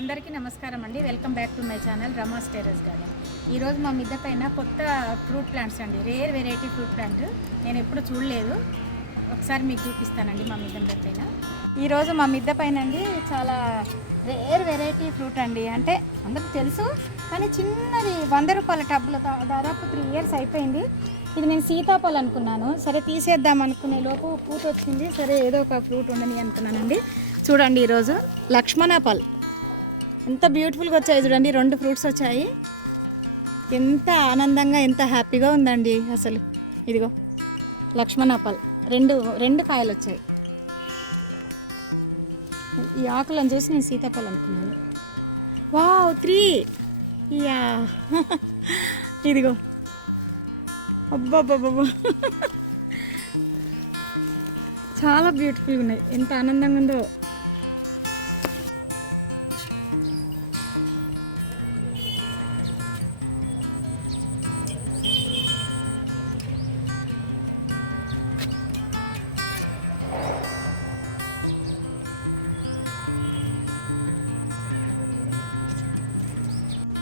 అందరికీ నమస్కారం అండి. Welcome back to my channel Rama's terrace garden. ఈరోజు మా మిద్దె పైన కొత్త ఫ్రూట్ ప్లాంట్స్ అండి, రేర్ వెరైటీ ఫ్రూట్ ప్లాంట్ నేను ఎప్పుడు చూడలేదు. ఒకసారి మీకు చూపిస్తానండి మా మిద్దె పైన. ఈరోజు మా మిద్దె పైన అండి చాలా రేర్ వెరైటీ ఫ్రూట్ అండి. అంటే అందరికి తెలుసు కానీ చిన్నది 100 రూపాయల టబ్లో దాదాపు 3 ఇయర్స్ అయిపోయింది. ఇది నేను సీతాఫలం అనుకున్నాను, సరే తీసేద్దాం అనుకునే లోపు పూత వచ్చింది. సరే ఏదో ఒక ఫ్రూట్ ఉండని అనుకున్నానండి. చూడండి ఈరోజు లక్ష్మణ పల్ ఎంత బ్యూటిఫుల్గా వచ్చాయి చూడండి. 2 ఫ్రూట్స్ వచ్చాయి. ఎంత ఆనందంగా ఎంత హ్యాపీగా ఉందండి అసలు. ఇదిగో లక్ష్మణ పల్ రెండు కాయలు వచ్చాయి. ఈ ఆకులను చూసి నేను సీతాఫలం అనుకున్నాను. వావ్ 3 యా ఇదిగో అబ్బాబ్బాబ్బా చాలా బ్యూటిఫుల్గా ఉన్నాయి. ఎంత ఆనందంగా ఉందో.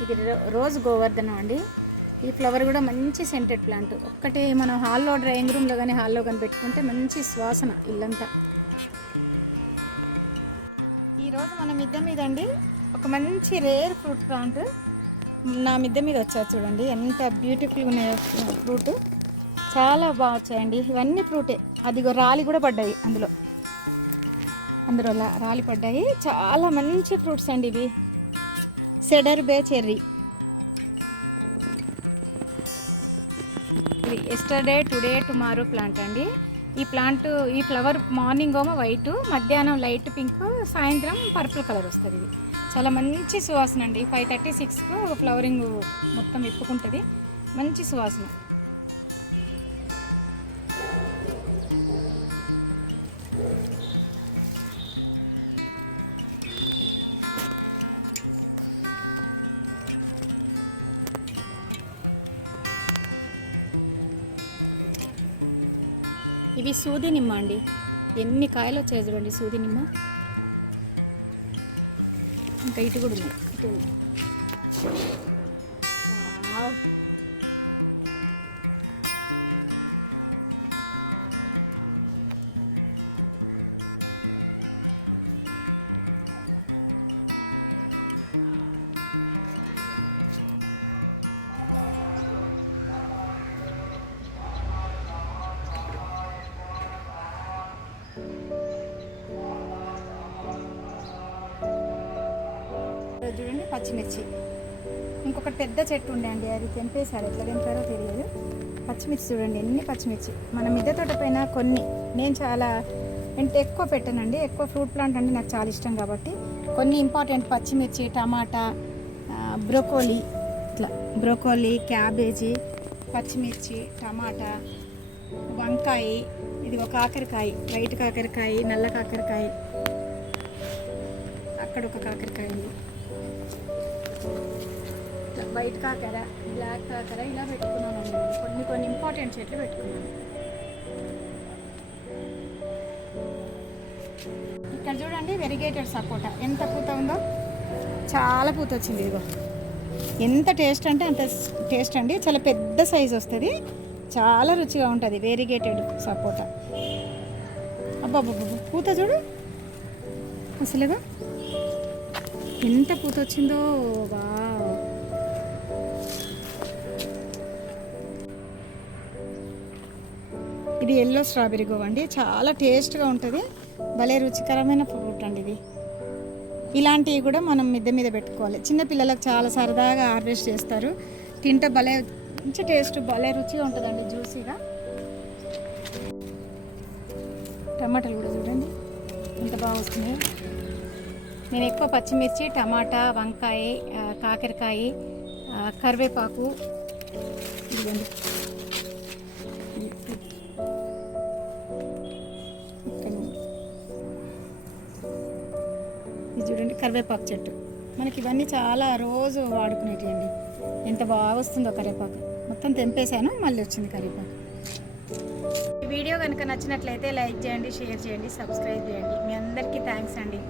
ఇది రోజ్ గోవర్ధనం అండి. ఈ ఫ్లవర్ కూడా మంచి సెంటెడ్ ప్లాంట్. ఒక్కటే మనం హాల్లో డ్రాయింగ్ రూమ్లో కానీ హాల్లో కానీ పెట్టుకుంటే మంచి సువాసన ఇల్లంతా. ఈరోజు మన మిద్దె మీద అండి ఒక మంచి రేర్ ఫ్రూట్ ప్లాంట్ నా మిద్దె మీద వచ్చారు చూడండి. ఎంత బ్యూటిఫుల్గా ఉన్నాయి ఫ్రూట్, చాలా బాగా వచ్చాయండి. ఇవన్నీ ఫ్రూటే. అదిగో రాలి కూడా పడ్డాయి, అందులో రాలి పడ్డాయి. చాలా మంచి ఫ్రూట్స్ అండి ఇవి. సెడర్ బే చెర్రీ. ఇది ఎస్టర్డే టుడే టుమారో ప్లాంట్ అండి. ఈ ఫ్లవర్ మార్నింగ్ ఏమో వైట్, మధ్యాహ్నం లైట్ పింక్, సాయంత్రం పర్పుల్ కలర్ వస్తుంది. ఇది చాలా మంచి సువాసన అండి. 5:36కు ఫ్లవరింగ్ మొత్తం ఎప్పుకుంటుంది. మంచి సువాసన. ఇవి సూది నిమ్మ అండి. ఎన్ని కాయలు వచ్చాయి చూడండి సూది నిమ్మ. ఇంకా ఇటు కూడా ఉంది. ఇటు ఉంది. చూడండి పచ్చిమిర్చి. ఇంకొకటి పెద్ద చెట్టు ఉండే అండి, అది తెంపేశారు. ఎట్లా తెంపారో తెలియదు. పచ్చిమిర్చి చూడండి ఎన్ని పచ్చిమిర్చి. మన మిద్దె తోట పైన కొన్ని నేను చాలా ఎక్కువ పెట్టానండి. ఎక్కువ ఫ్రూట్ ప్లాంట్ అంటే నాకు చాలా ఇష్టం కాబట్టి కొన్ని ఇంపార్టెంట్ పచ్చిమిర్చి, టమాటా, బ్రోకోలీ, ఇట్లా బ్రోకోలీ, క్యాబేజీ, పచ్చిమిర్చి, టమాటా, వంకాయ, ఇది ఒక కాకరకాయ, వైట్ కాకరకాయ, నల్ల కాకరకాయ, అక్కడ ఒక కాకరకాయ ఉంది, వైట్ కాకర, బ్లాక్ కాకర, ఇలా పెట్టుకున్నాను. కొన్ని ఇంపార్టెంట్ చెట్లు పెట్టుకున్నాను. ఇక్కడ చూడండి వెరిగేటెడ్ సపోటా ఎంత పూత ఉందో. చాలా పూత వచ్చింది. ఇదిగో ఎంత టేస్ట్ అంటే అంత టేస్ట్ అండి. చాలా పెద్ద సైజు వస్తుంది, చాలా రుచిగా ఉంటుంది వెరిగేటెడ్ సపోటా. అబ్బాబ్బా పూత చూడు అసలుగా ఎంత పూత వచ్చిందో. వా ఇది ఎల్లో స్ట్రాబెర్రీ గోవా అండి. చాలా టేస్ట్గా ఉంటుంది, భలే రుచికరమైన ఫ్రూట్ అండి ఇది. ఇలాంటివి కూడా మనం మిద్దె మీద పెట్టుకోవాలి. చిన్నపిల్లలకు చాలా సరదాగా హార్వెస్ట్ చేస్తారు. తింటే భలే మంచి టేస్ట్, భలే రుచిగా ఉంటుందండి, జ్యూసీగా. టమాటాలు కూడా చూడండి ఎంత బాగా వస్తున్నాయి. నేను ఎక్కువ పచ్చిమిర్చి, టమాటా, వంకాయ, కాకరకాయ, కరివేపాకు, ఇదిగోండి ఇది చూడండి కరివేపాకు చెట్టు. మనకి ఇవన్నీ చాలా రోజు వాడుకునేటివి అండి. ఎంత బాగా వస్తుందో కరివేపాకు. మొత్తం తెంపేశాను, మళ్ళీ వచ్చింది కరివేపాకు. ఈ వీడియో కనుక నచ్చినట్లయితే లైక్ చేయండి, షేర్ చేయండి, సబ్స్క్రైబ్ చేయండి. మీ అందరికీ థ్యాంక్స్ అండి.